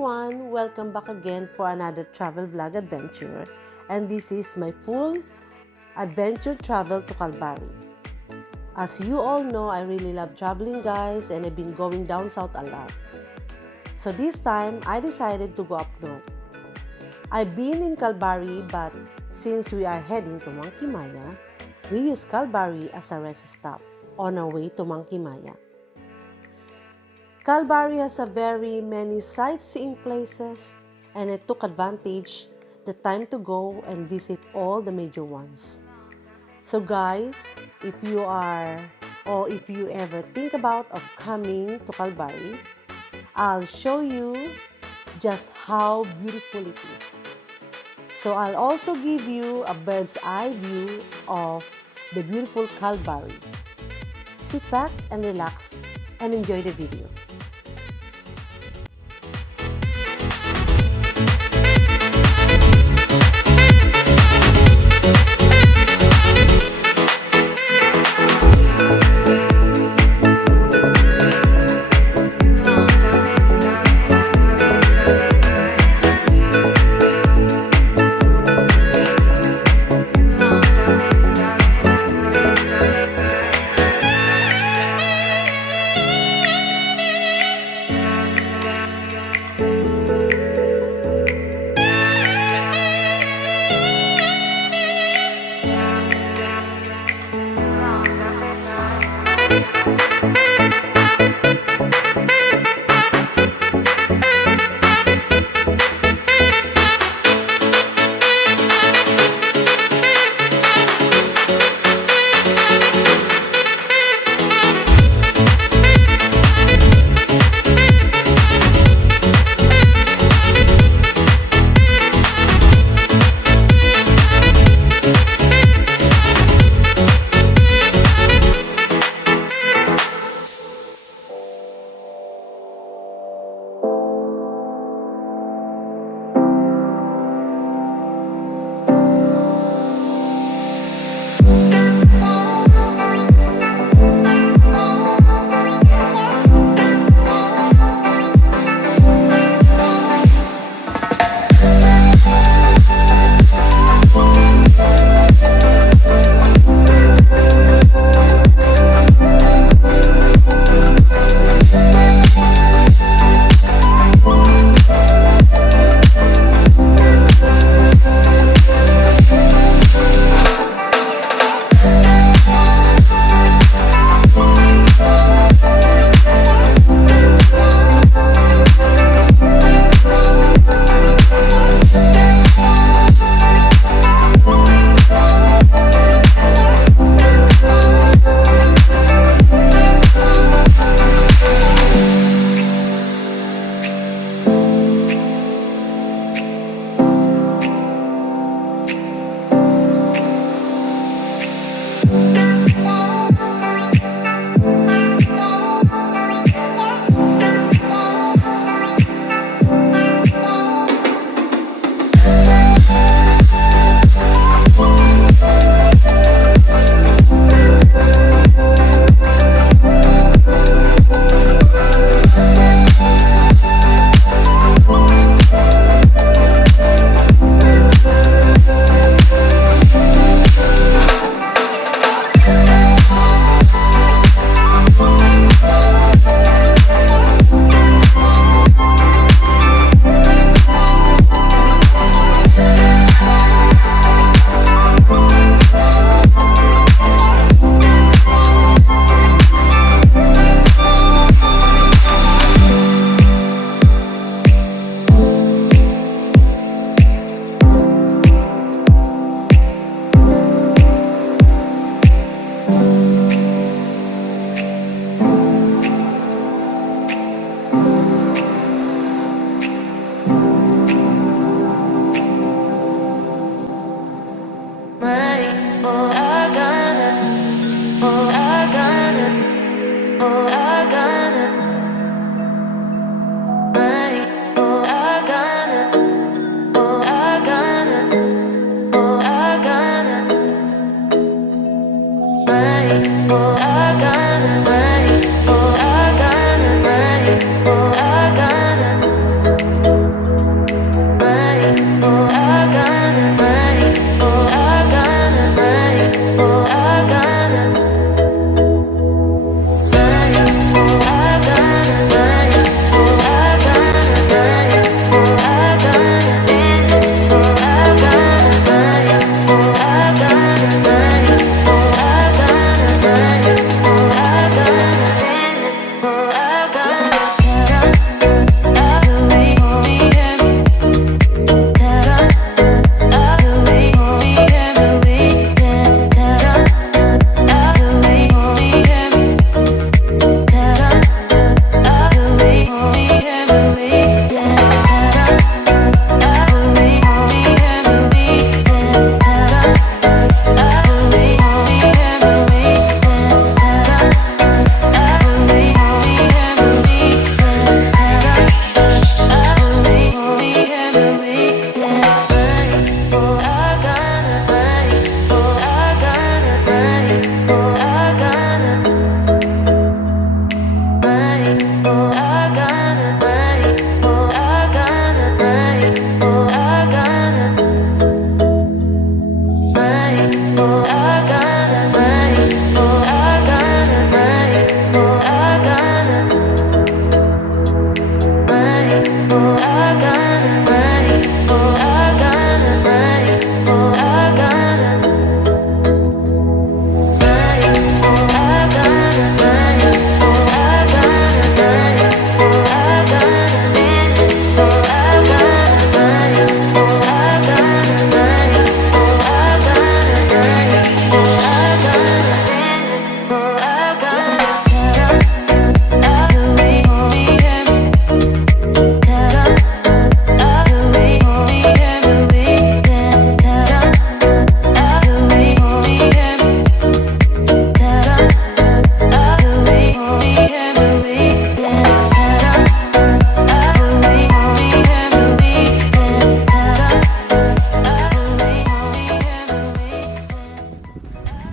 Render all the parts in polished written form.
everyone! Welcome back again for another travel vlog adventure. And this is my full adventure travel to Kalbarri. As you all know, I really love traveling, guys, and I've been going down south a lot. So this time, I decided to go up north. I've been in Kalbarri, but since we are heading to Monkey Maya, we use Kalbarri as a rest stop on our way to Monkey Maya. Kalbarri has a very many sightseeing places, and I took advantage the time to go and visit all the major ones. So guys, if you ever think about of coming to Kalbarri, I'll show you just how beautiful it is. So I'll also give you a bird's eye view of the beautiful Kalbarri. Sit back and relax and enjoy the video.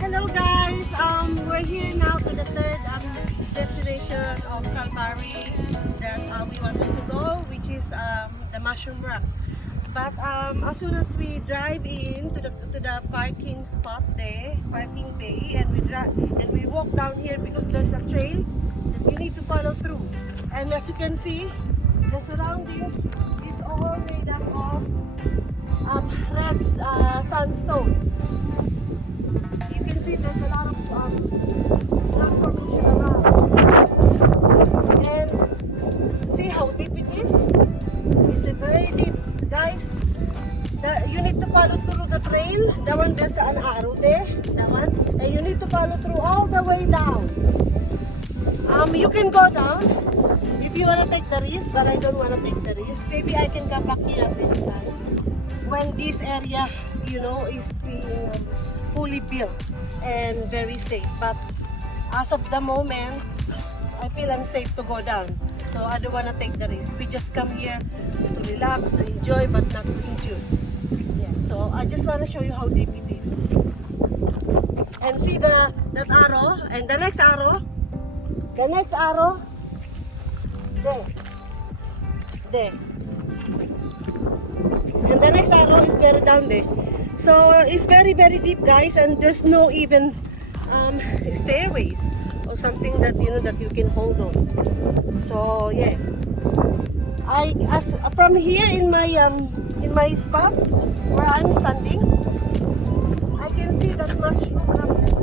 Hello guys, we're here now to the third destination of Kalbarri that we wanted to go, which is the Mushroom Rock. But as soon as we drive in to the parking spot there, parking bay, and we walk down here because there's a trail that you need to follow through. And as you can see, the surroundings is all made up of red sandstone. You can see there's a lot of rock formation around. And see how deep it is? It's very deep, guys. You need to follow through the trail. That one, there's an arrow there. That one. And you need to follow through all the way down. You can go down if you want to take the risk, but I don't want to take the risk. Maybe I can come back here at any time when this area, you know, is being fully built and very safe. But as of the moment, I feel unsafe to go down, so I don't want to take the risk. We just come here to relax, to enjoy, but not to injure. Yeah, so I just want to show you how deep it is. And see that arrow, and the next arrow, there. And the next arrow is very down there. So it's very deep, guys, and there's no even stairways or something that that you can hold on. So yeah, from here in my spot where I'm standing, I can see that mushroom up there.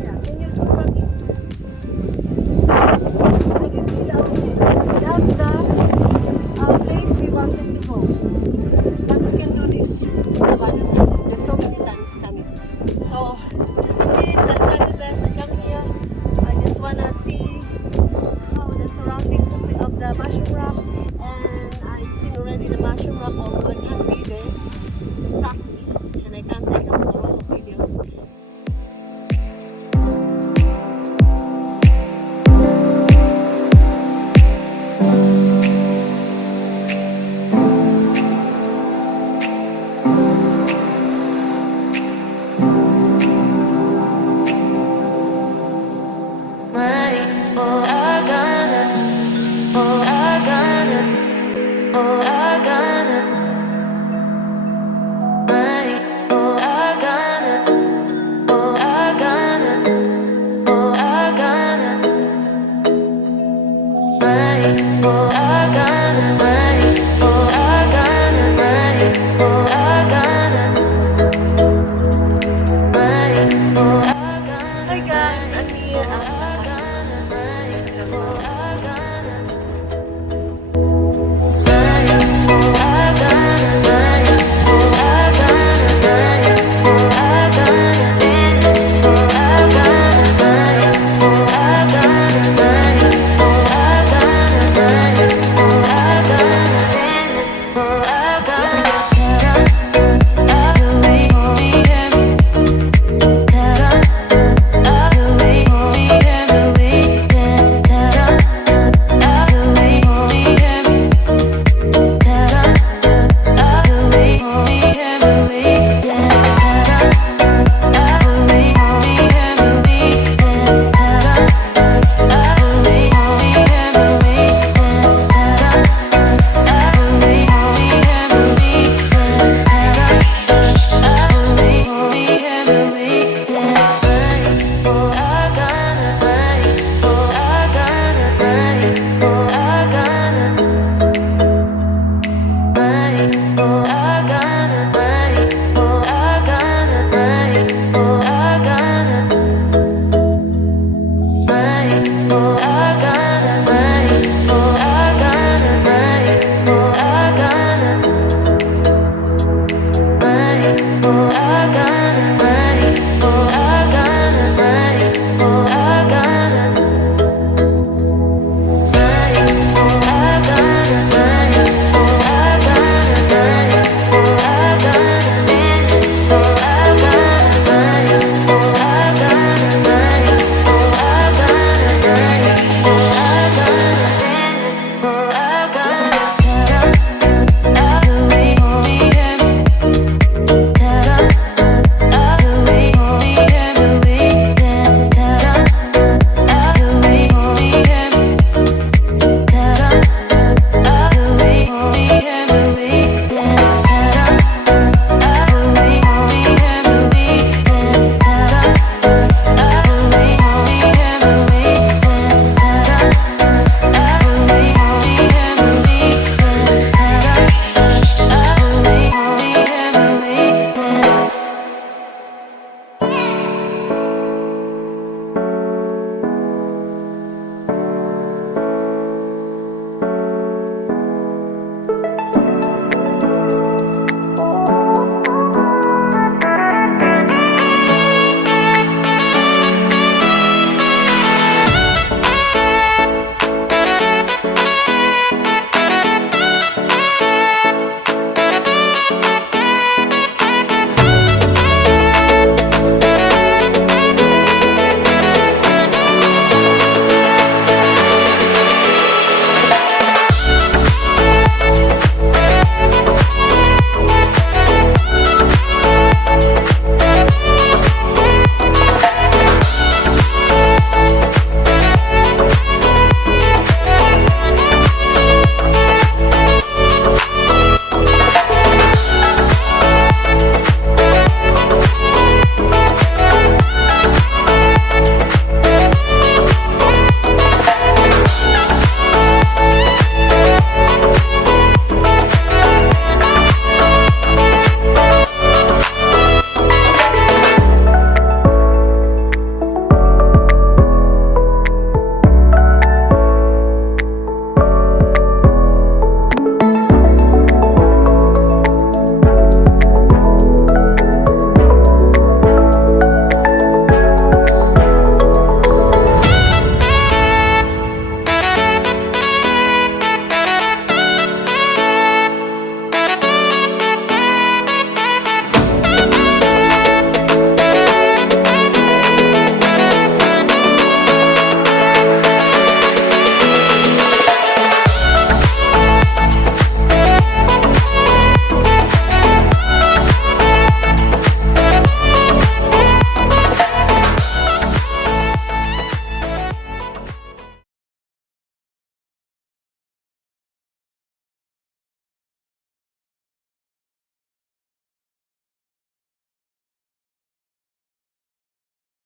Yeah, can you see from here? I can see that over there. That's the place we wanted to go. But we can do this some other time. There's so many times coming. So